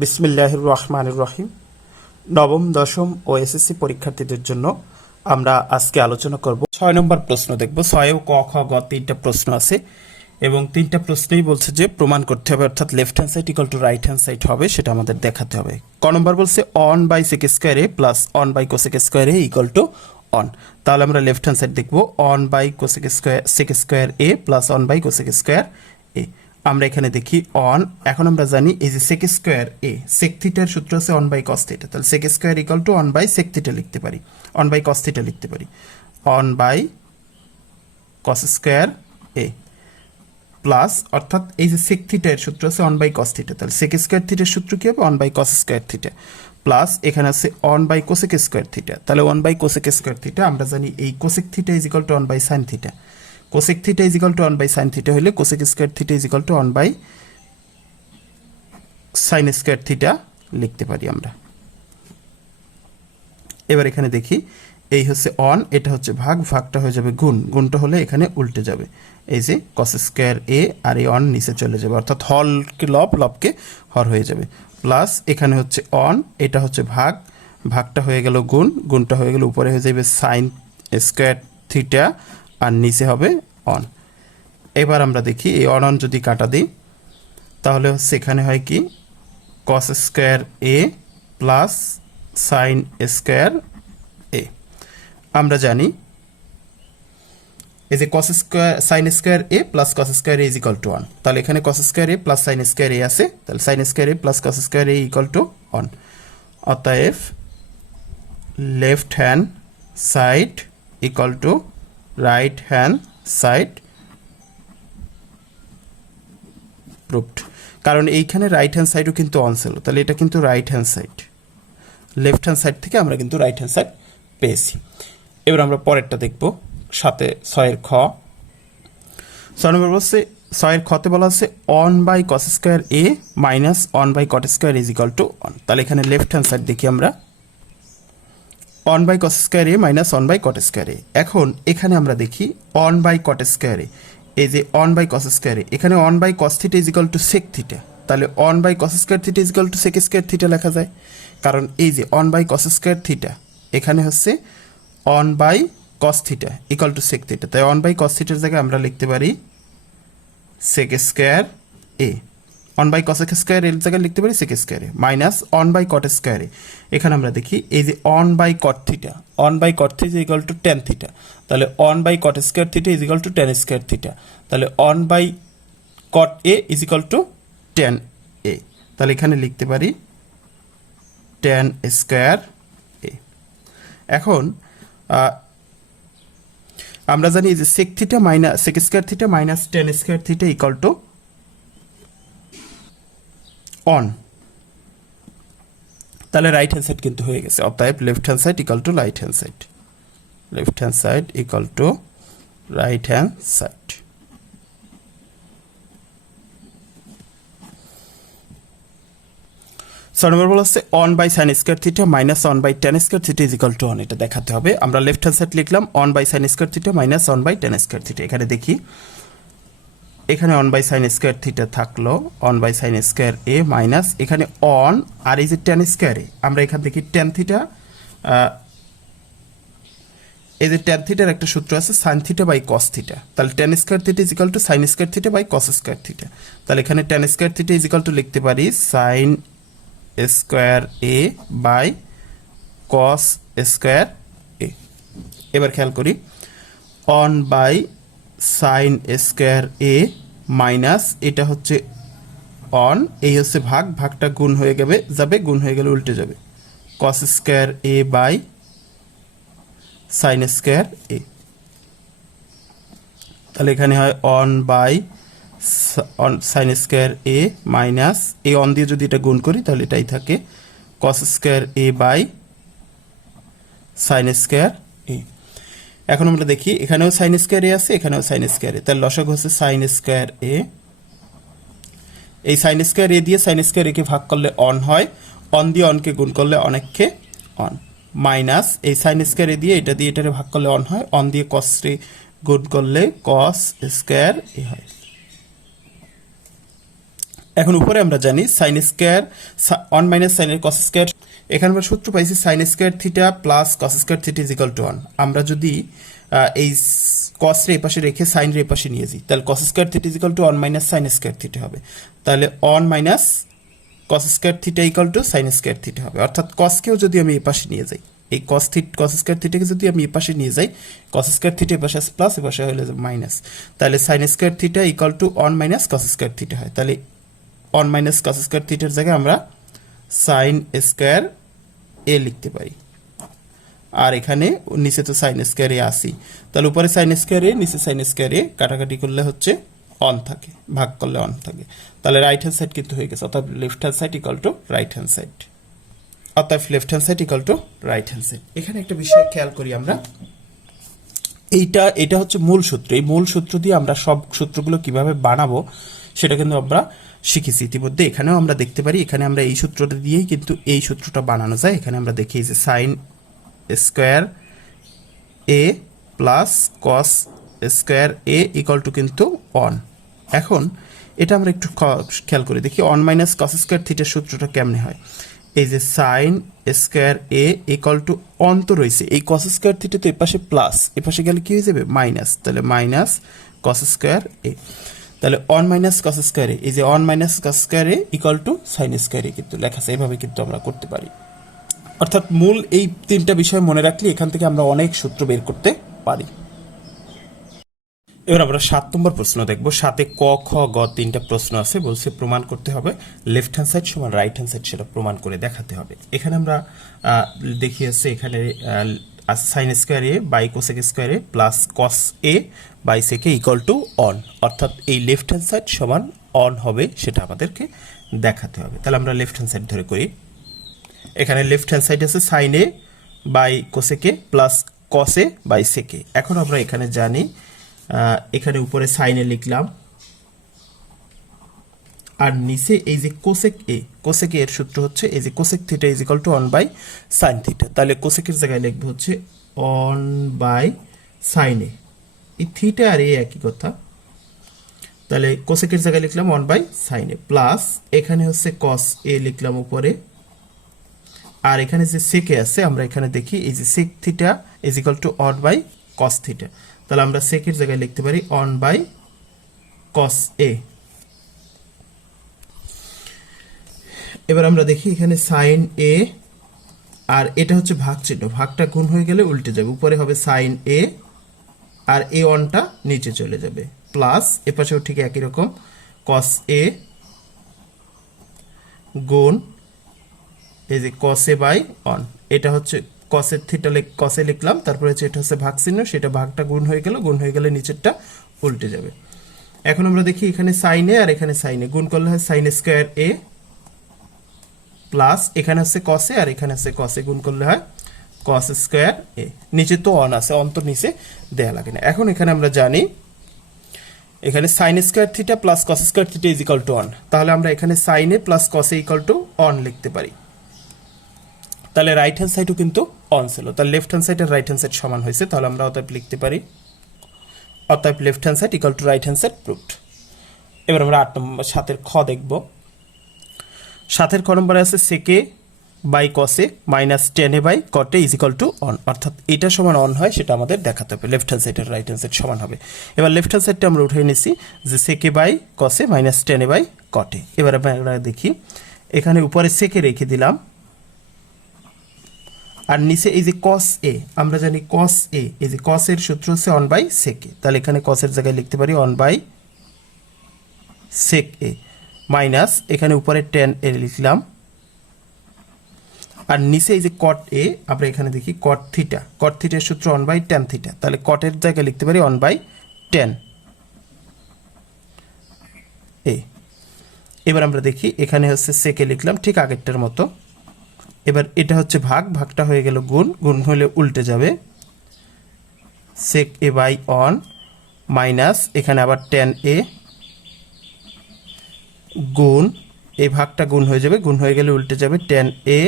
বিসমিল্লাহির রহমান রহিম নবম, দশম ও এসএসসি পরীক্ষার্থীদের জন্য আমরা আজকে আলোচনা করব। ছয় নম্বর প্রশ্ন দেখব। ছয় ও ক, খ, গ তিনটা প্রশ্ন আছে এবং তিনটা প্রশ্নই বলছে যে প্রমাণ করতে হবে, অর্থাৎ left hand side equal to right hand side হবে, সেটা আমাদের দেখাতে হবে। ক নম্বর বলছে one by sec square A plus one by cosec square A equal to one তাহলে আমরা লেফট হ্যান্ড সাইড দেখব। One by cosec square sec square A plus one by cosec square A. আমরা এখানে দেখি অন এখন আমরা জানি এই যে সেক স্কোয়ার এ সেক থিটার সূত্র আছে অন বাই কস থিটা তাহলে sec square equal to one by sec theta লিখতে পারি অন বাই কস থিটা লিখতে পারি one by cos square A plus অর্থাৎ এই যে সেক থিটার সূত্র আছে অন বাই কস থিটা তাহলে সেক স্কোয়ার থিটার সূত্র কি হবে? One by cos square theta plus এখানে আছে one by cosec square theta তাহলে one by cosec square theta আমরা জানি এই cosec theta is equal to one by sine theta cosec theta is to one by sine theta হলে cosec square theta is to one by sine square theta লিখতে পারি আমরা। এবার এখানে দেখি, এই হচ্ছে অন এটা হচ্ছে ভাগ, ভাগটা হয়ে যাবে গুণ, গুণটা হলে এখানে উল্টে যাবে। এই যে কস স্কোয়ার এ আর এই অন নিচে চলে যাবে, অর্থাৎ হলকে লব, লবকে হর হয়ে যাবে। প্লাস এখানে হচ্ছে অন এটা হচ্ছে ভাগ, ভাগটা হয়ে গেল গুণ, গুণটা হয়ে গেল উপরে হয়ে যাবে সাইন স্কোয়ার থিটা আর নিচে হবে অন এবার আমরা দেখি এই অন অন যদি কাটা দিই, তাহলে সেখানে হয় কি? Cos square A plus sine square A আমরা জানি এই যে cos square sine square A plus cos square A is equal to one তাহলে এখানে cos square A plus sine square A আছে, তাহলে sine square A plus cos square A equal to one অতএব left hand side equal to right hand side proved কারণ এইখানে right hand সাইডও কিন্তু one ছিল। তাহলে এটা কিন্তু right hand side left hand side থেকে আমরা কিন্তু রাইট হ্যান্ড সাইড পেয়েছি। এবার আমরা পরেরটা দেখব সাথে ছয়ের খ। ছয় নম্বর বলছে, ছয়ের খতে বলা আছে one by cos square A minus one by cot square is equal to one তাহলে এখানে লেফট হ্যান্ড সাইড দেখি আমরা। One by cos square minus one by cot square এখন এখানে আমরা দেখি অন বাই কট স্কোয়ার এই যে অন বাই কস স্কোয়ার এখানে one by cos theta is equal to sec theta তাহলে one by cos square theta is equal to sec square theta লেখা যায়। কারণ এই যে one by cos square theta এখানে হচ্ছে one by cos theta equal to sec theta তাই one by cos থিটার জায়গায় আমরা লিখতে পারি sec square A one by cosec square এর জায়গায় লিখতে পারি sec square minus one by cot স্কোয়ারে এখানে আমরা দেখি, এই যে one by cot theta one by cot theta equal to tan theta তাহলে one by cot square theta is equal to tan square theta তাহলে one by cot A is equal to tan A তাহলে এখানে লিখতে পারি tan square এ এখন আমরা জানি যে sec theta minus sec square theta minus tan square theta equal to one. তাহলে রাইট হ্যান্ড সাইড কিন্তু হয়ে গেছে। অতএব left hand side equal to right hand side left hand side equal to right hand side ছয় নম্বর বলা হচ্ছে one by sine square theta minus one by tan square theta is equal to one এটা দেখাতে হবে। আমরা left hand side লিখলাম one by sine square theta minus one by tan square theta এখানে দেখি এখানে one by sine square theta থাকল one by sine square A minus এখানে অন আর এই যে টেন স্কোয়ার আমরা এখান থেকে টেন থিটা এই যে টেন থিটার একটা সূত্র আছে sine theta by cos theta তাহলে tan square theta is to sine square theta by cos square theta তাহলে এখানে tan square theta is to লিখতে পারি sine square A by cos square A এবার খেয়াল করি one by sine square A minus এটা হচ্ছে অন এই হচ্ছে ভাগ, ভাগটা গুণ হয়ে যাবে যাবে, গুণ হয়ে গেলে উল্টে যাবে। Cos square A by sine square A তাহলে এখানে হয় one by one sine square A minus A one দিয়ে যদি এটা গুণ করি, তাহলে এটাই থাকে। Cos square A by sine square এখন আমরা দেখি, এখানেও সাইন স্কোয়ার এ আছে, এখানেও সাইন স্কোয়ার এ। তাহলে লসক হচ্ছে সাইন স্কোয়ার এ। এই সাইন স্কোয়ার এ দিয়ে সাইন স্কোয়ার একে ভাগ করলে অন হয়। অন দিয়ে অনকে গুণ করলে অনেককে অন মাইনাস এই সাইন স্কোয়ার এ দিয়ে এটা দিয়ে এটারে ভাগ করলে অন হয়। অন দিয়ে কস রে গুণ করলে কস স্কোয়ার এ হয়। এখন উপরে আমরা জানি সাইন স্কোয়ার অন মাইনাস সাইনের কস স্কোয়ার এখানে আমরা সূত্র পাইছি sine square theta plus cos square theta is to one আমরা যদি এই কস রে পাশে রেখে সাইন রে পাশে নিয়ে যাই তাহলে cos square theta is to one minus sine square theta হবে তাহলে one minus cos square theta equal to sine square theta হবে অর্থাৎ কসকেও যদি আমি এ পাশে নিয়ে যাই এই কস থিট কস স্কোয়ার থিটাকে যদি আমি এ পাশে নিয়ে যাই কস স্কোয়ার থিটা এ পাশে আছে প্লাস এ পাশে হলে মাইনাস তাহলে sine square theta equal to one minus cos square theta হয় তাহলে ওয়ান মাইনাস কস স্কোয়ার থিটার জায়গায় আমরা সাইন স্কোয়ার এ লিখতে পারি। আর এখানে নিচে তো সাইন স্কোয়ার আসি তাহলে উপরে সাইন স্কোয়ার নিচে সাইন স্কোয়ার কাটাকাটি করলে হচ্ছে অন থাকে, ভাগ করলে অন থাকে। তাহলে রাইট হ্যান্ড সাইড কিন্তু হয়ে গেছে অর্থাৎ left hand side equal to right hand side অর্থাৎ left hand side equal to right hand side এখানে একটা বিষয় খেয়াল করি আমরা। এইটা, এটা হচ্ছে মূল সূত্র। এই মূল সূত্র দিয়ে আমরা সব সূত্রগুলো কীভাবে বানাবো, সেটা কিন্তু আমরা শিখেছি। ইতিমধ্যে এখানেও আমরা দেখতে পারি, এখানে আমরা এই সূত্রটা দিয়েই কিন্তু এই সূত্রটা বানানো যায়। এখানে আমরা দেখি যে sine square A plus cos square A equal to কিন্তু অন এখন এটা আমরা একটু খেয়াল করি, দেখি অন মাইনাস কস স্কোয়ার থিটার সূত্রটা কেমনে হয়? এই যে sine square A equal to one তো রয়েছে। এই কস স্কোয়ার থিটা তো এপাশে প্লাস এপাশে গেলে কি হয়ে যাবে? মাইনাস তাহলে মাইনাস কস স্কোয়ার এ তাহলে অন মাইনাস কস স্কোয়ার এই যে one minus cos square A equal to sine square কিন্তু লেখা আছে, এভাবে কিন্তু আমরা করতে পারি। অর্থাৎ মূল এই তিনটা বিষয় মনে রাখলে এখান থেকে আমরা অনেক সূত্র বের করতে পারি। এবার আমরা সাত নম্বর প্রশ্ন দেখব। সাথে ক, খ, গ তিনটা প্রশ্ন আছে, বলছে প্রমাণ করতে হবে। লেফট হ্যান্ড সাইড সমান রাইট হ্যান্ড সাইড সেটা প্রমাণ করে দেখাতে হবে। এখানে আমরা দেখিয়েছে এখানে sine square A by cosec square A plus cos A by sec A equal to one অর্থাৎ এই লেফট হ্যান্ড সাইড সমান অন হবে, সেটা আমাদেরকে দেখাতে হবে। তাহলে আমরা লেফট হ্যান্ড সাইড ধরে করি। এখানে লেফট হ্যান্ড সাইড আছে sine A by cosec A plus cos A by sec A এখন আমরা এখানে জানি এখানে উপরে সাইনে লিখলাম। আর নিচে এই যে কোসেক এ কোসেক এর সূত্র হচ্ছে এই যে cosec theta is equal to one by sine theta তাহলে কোসেকের জায়গায় লিখব হচ্ছে অন বাই সাইন এ এই থিটা আর এ একই কথা। তাহলে কোসেকের জায়গায় লিখলাম one by sine A plus এখানে হচ্ছে কস এ লিখলাম উপরে। আর এখানে যে সেকে আছে, আমরা এখানে দেখি এই যে sec theta is equal to one by cos theta তাহলে আমরা সেকের জায়গায় লিখতে পারি অন বাই কস এ এবার আমরা দেখি এখানে সাইন এ আর এটা হচ্ছে ভাগ চিহ্ন ভাগটা গুণ হয়ে গেলে উল্টে যাবে। উপরে হবে সাইন এ আর এ ওয়ানটা নিচে চলে যাবে। প্লাস এপাশেও ঠিক একই রকম। কস এ গুণ, এই যে কসে বাই অন এটা হচ্ছে কসের থিটা কসে লিখলাম। তারপরে হচ্ছে এটা হচ্ছে ভাগ চিহ্ন সেটা ভাগটা গুণ হয়ে গেল। গুণ হয়ে গেলে নিচেরটা উল্টে যাবে। এখন আমরা দেখি এখানে সাইনে আর এখানে সাইনে গুণ করলে হয় সাইন স্কোয়ার এ প্লাস এখানে হচ্ছে কসে আর এখানে হচ্ছে কসে গুণ করলে হয় কস স্কোয়ার এ নিচে তো অন আছে অন তো নিচে দেয়া লাগে না। এখন এখানে আমরা জানি, এখানে sine square theta plus cos square theta is equal to one তাহলে আমরা এখানে সাইনে প্লাস কসে ইকাল টু অন লিখতে পারি। তাহলে রাইট হ্যান্ড সাইডও কিন্তু অন ছিল। তাহলে লেফট হ্যান্ড সাইড আর রাইট হ্যান্ড সাইড সমান হয়েছে। তাহলে আমরা অতএব লিখতে পারি, অতএব left hand side equal to right hand side proved এবার আমরা আট নম্বর, সাতের খ দেখব। সাতের খ নম্বরে আছে সেকে বাই কসে মাইনাস টেনে বাই কটে ইজ ইকাল টু অন অর্থাৎ এটা সমান অন হয়, সেটা আমাদের দেখাতে হবে। লেফট হ্যান্ড সাইড আর রাইট হ্যান্ড সাইড সমান হবে। এবার লেফট হ্যান্ড সাইডটা আমরা উঠে নিছি যে সেকে বাই কসে মাইনাস টেনে বাই কটে এবার আমরা দেখি, এখানে উপরে সেকে রেখে দিলাম। আর নিচে এই যে কস এ, আমরা জানি কস এ, এই যে কস এর সূত্র হচ্ছে অন বাই সেকে তাহলে এখানে কসের জায়গায় লিখতে পারি one by sec A. Minus, এখানে উপরে টেন এ লিখলাম। আর নিচে এই যে কট এ আমরা এখানে দেখি কট থিটা কট থিটার সূত্র অন বাই টেন থিটা তাহলে কটের জায়গায় লিখতে পারি অন বাই টেন এ এবার আমরা দেখি, এখানে হচ্ছে সেকে লিখলাম, ঠিক আগেরটার মতো। এবার এটা হচ্ছে ভাগ, ভাগটা হয়ে গেল গুণ। গুণ হলে উল্টে যাবে। Sec A by one minus এখানে আবার টেন এ গুণ, এই ভাগটা গুণ হয়ে যাবে, গুণ হয়ে গেলে উল্টে যাবে টেন এ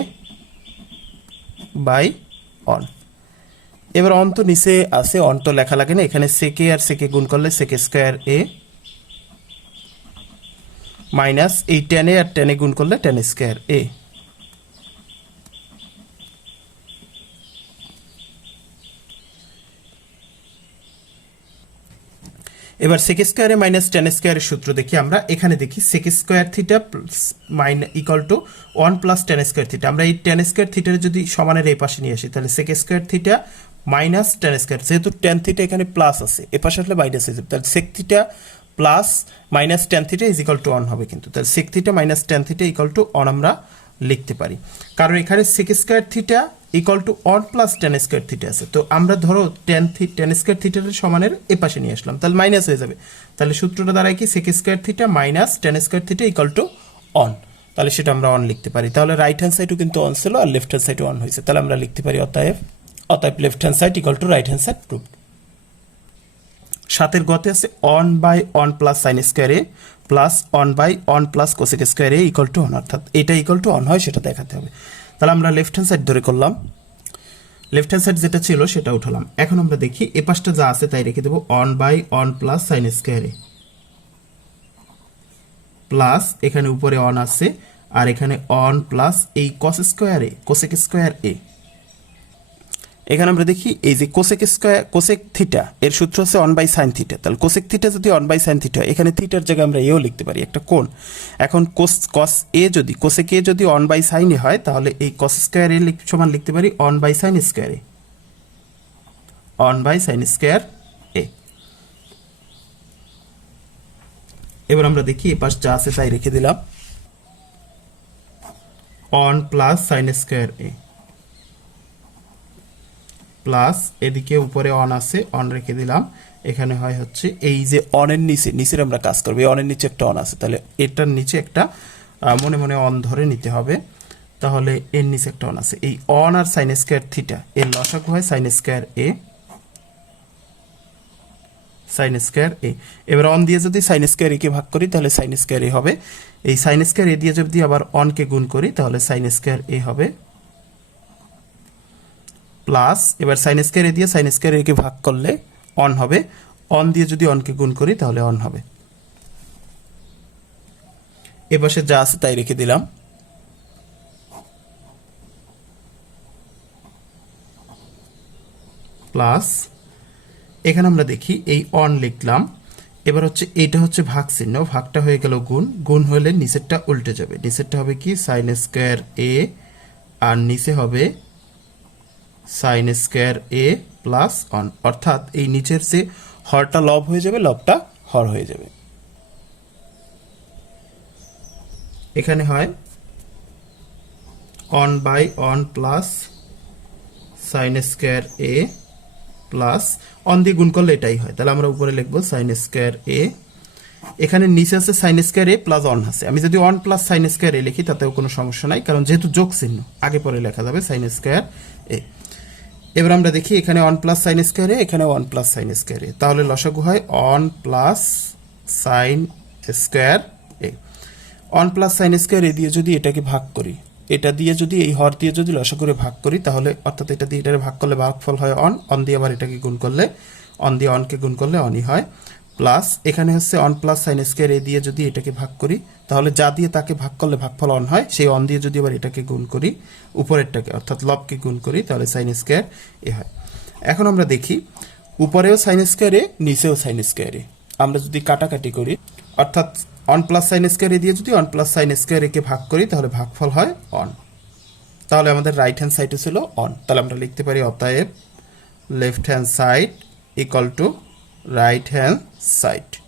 বাই অন এবার অন তো নিচে আছে অন তো লেখা লাগে না, এখানে সেকে আর সেকে গুণ করলে সেকে স্কোয়ার এ মাইনাস এই টেনে আর টেনে গুণ করলে টেন স্কোয়ার এ এবার সেক স্কোয়ারে মাইনাস টেন স্কোয়ারের সূত্র দেখি আমরা। এখানে দেখি sec square theta minus equal to one plus tan square theta আমরা এই টেন স্কোয়ার থিটার যদি সমানের এই পাশে নিয়ে আসি, তাহলে sec square theta minus tan square যেহেতু টেন থিটা এখানে প্লাস আছে, এ পাশে আসলে মাইনাস হয়ে যাবে। তাহলে sec theta plus minus tan theta is equal to one হবে কিন্তু। তাহলে sec theta minus tan theta equal to one আমরা লিখতে পারি। কারণ এখানে sec square theta equal to one plus tan square theta আছে। তো আমরা ধরো টেন টেন স্কোয়ার থিটার সমানের এ পাশে নিয়ে আসলাম। তাহলে মাইনাস হয়ে যাবে। তাহলে সূত্রটা দাঁড়ায় কি? Sec square theta minus tan square theta equal to one তাহলে সেটা আমরা অন লিখতে পারি। তাহলে রাইট হ্যান্ড সাইডও কিন্তু অন ছিল আর লেফট হ্যান্ড সাইডও অন হয়েছে। তাহলে আমরা লিখতে পারি অতএব অতএব left hand side equal to right hand side prove সাতের গতে আছে one by one plus sine square A plus one by one plus cosec square A equal to one অর্থাৎ এটা ইকুয়াল টু অন হয়, সেটা দেখাতে হবে। তাহলে আমরা লেফট হ্যান্ড সাইড ধরে করলাম। লেফট হ্যান্ড সাইড যেটা ছিল সেটা উঠালাম। এখন আমরা দেখি এ পাশটা যা আছে তাই রেখে দেবো one by one plus sine square A plus এখানে উপরে অন আছে, আর এখানে অন প্লাস এই কস স্কোয়ারে কোসেক স্কোয়ার এ। এখানে আমরা দেখি এই যে কোসেক স্কোয়ার কোসেক থিটা এর সূত্র হচ্ছে অন বাই সাইন থিটা তাহলে কোসেক থিটা যদি অন বাই সাইন থিটা এখানে থিটার জায়গায় আমরা এও লিখতে পারি, একটা কোণ। এখন কোস কস এ যদি কোসেক এ যদি অন বাই সাইনে হয়, তাহলে এই কস স্কোয়ার এ সমান লিখতে পারি one by sine square A one by sine square A এবার আমরা দেখি এ পাশ যা আছে তাই রেখে দিলাম। One plus sine square A plus এদিকে উপরে অন আছে অন রেখে দিলাম। এখানে হয় হচ্ছে এই যে অনের নিচে, নিচের আমরা কাজ করব, এই অনের নিচে একটা অন আছে। তাহলে এটার নিচে একটা মনে মনে অন ধরে নিতে হবে। তাহলে এর নিচে একটা অন আছে। এই অন আর সাইন স্কোয়ার থিটা এর লসাগু হয় sine square A sine square A এবার অন দিয়ে যদি সাইন স্কোয়ার এ কে ভাগ করি, তাহলে সাইন স্কোয়ার এ হবে। এই সাইন স্কোয়ার এ দিয়ে যদি আবার অনকে গুণ করি, তাহলে সাইন স্কোয়ার এ হবে। প্লাস এবার সাইন স্কোয়ার দিয়ে সাইন স্কোয়ার একে ভাগ করলে অন হবে। অন দিয়ে যদি অনকে গুণ করি, তাহলে অন হবে। এপাশে যা আছে তাই রেখে দিলাম। প্লাস এখানে আমরা দেখি এই অন লিখলাম। এবার হচ্ছে এইটা হচ্ছে ভাগ চিহ্ন ভাগটা হয়ে গেল গুণ। গুণ হলে নিচেরটা উল্টে যাবে। নিচেরটা হবে কি? সাইন স্কোয়ার এ আর নিচে হবে sine square A plus one অর্থাৎ এই নিচের যে হরটা লব হয়ে যাবে, লবটা হর হয়ে যাবে। এখানে হয় one by one plus sine square A plus one দিয়ে গুণ করলে এটাই হয়। তাহলে আমরা উপরে লিখব সাইন স্কোয়ার এ এখানে নিচে আছে sine square A plus one আছে। আমি যদি one plus sine square A লিখি, তাতেও কোনো সমস্যা নাই, কারণ যেহেতু যোগ চিহ্ন আগে পরে লেখা যাবে সাইন স্কোয়ার এ এবার আমরা দেখি এখানে ওয়ান প্লাস সাইন স্কোয়ার এখানে ওয়ান প্লাস সাইন স্কোয়ার তাহলে লসাগু হয় one plus sine square A. One plus sine square A দিয়ে যদি এটাকে ভাগ করি, এটা দিয়ে যদি, এই হর দিয়ে যদি লসা করে ভাগ করি, তাহলে অর্থাৎ এটা দিয়ে এটাকে ভাগ করলে ভাগফল হয় অন অন দিয়ে আবার এটাকে গুণ করলে অন দিয়ে অনকে গুণ করলে অনই হয়। প্লাস এখানে হচ্ছে one plus sine square A দিয়ে যদি এটাকে ভাগ করি, তাহলে যা দিয়ে তাকে ভাগ করলে ভাগফল অন হয়, সেই অন দিয়ে যদি আবার এটাকে গুণ করি, উপরেরটাকে, অর্থাৎ লবকে গুণ করি, তাহলে সাইন স্কোয়ার এ হয়। এখন আমরা দেখি, উপরেও সাইন স্কোয়ার নিচেও সাইন স্কোয়ার আমরা যদি কাটাকাটি করি, অর্থাৎ one plus sine square A দিয়ে যদি অন প্লাস সাইন স্কোয়ার একে ভাগ করি, তাহলে ভাগফল হয় অন তাহলে আমাদের রাইট হ্যান্ড সাইডে ছিল অন তাহলে আমরা লিখতে পারি অতএব left hand side equal to right hand side